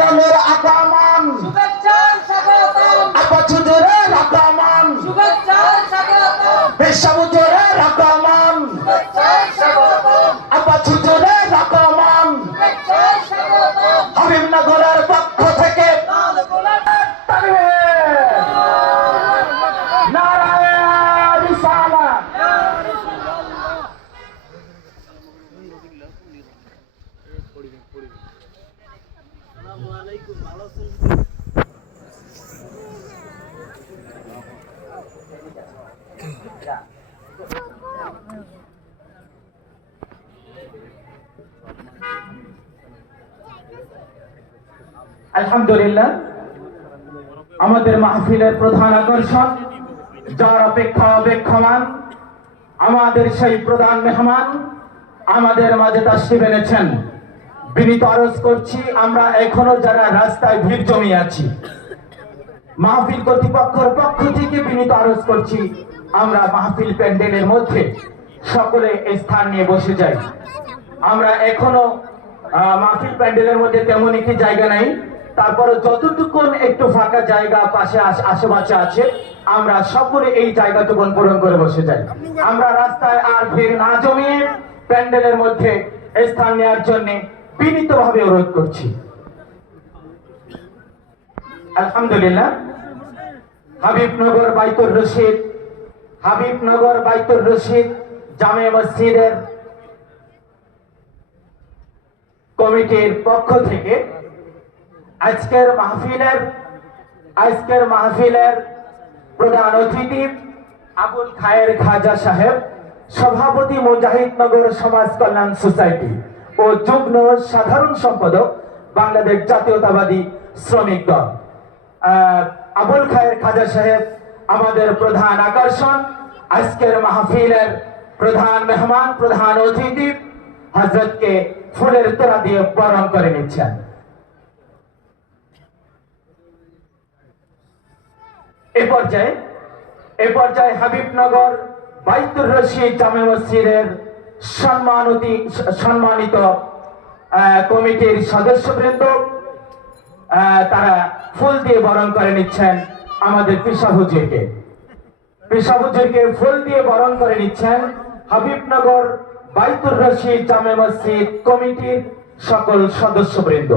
রঙের আগমন। আলহামদুলিল্লাহ, আমাদের মাহফিলের প্রধান আকর্ষণ যার অপেক্ষা অপেক্ষমান, আমাদের সেই প্রধান মেহমান আমাদের মাঝে তাশরিফ এনেছেন। বিনীত আরজ করছি, আমরা এখনও যারা রাস্তায় ভিড় জমিয়ে আছি, মাহফিল কর্তৃপক্ষের পক্ষ থেকে বিনীত আরজ করছি, আমরা মাহফিল প্যান্ডেলের মধ্যে সকলে স্থান নিয়ে বসে যাই। আমরা এখনও মাহফিল প্যান্ডেলের মধ্যে তেমন একটি জায়গা নাই তারপরে যতটুকুন একটু ফাঁকা জায়গা পাশে আশেপাশে আছে, আমরা সকলে এই জায়গাটুকুন পূরণ করে বসে যাই। আমরা রাস্তায় আর ভিড় না জমিয়ে প্যান্ডেলের মধ্যে স্থান নেওয়ার জন্য বিনীতভাবে অনুরোধ করছি। আলহামদুলিল্লাহ হাবিবনগর বাইতুর রশিদ হাবিবনগর বাইতুর রশিদ জামে মসজিদের কমিটির পক্ষ থেকে আজকের মাহফিলের আজকের মাহফিলের প্রধান অতিথি আবুল খায়ের খাজা সাহেব, সভাপতি মুজাহিদনগর সমাজ কল্যাণ সোসাইটি। ও যুগ্ম সাধারণ সম্পাদক বাংলাদেশ জাতীয়তাবাদী শ্রমিক দল। আবুল খায়ের খাজা সাহেব আমাদের প্রধান আকর্ষণ, আজকের মাহফিলের প্রধান মেহমান, প্রধান অতিথি হজরতকে ফুলের তোড়া দিয়ে বরণ করে নিচ্ছেন। এ পর্যায়ে এ পর্যায়ে হাবিবনগর বাইতুর রশিদ জামে মসজিদের সম্মানতি, সম্মানিত কমিটির সদস্যবৃন্দ তারা ফুল দিয়ে বরণ করে নিচ্ছেন আমাদের পেশা হুজুরকে ফুল দিয়ে বরণ করে নিচ্ছেন হাবিবনগর বাইতুর রশিদ জামে মসজিদ কমিটির সকল সদস্যবৃন্দ।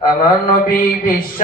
আমার নবী বিশ্ব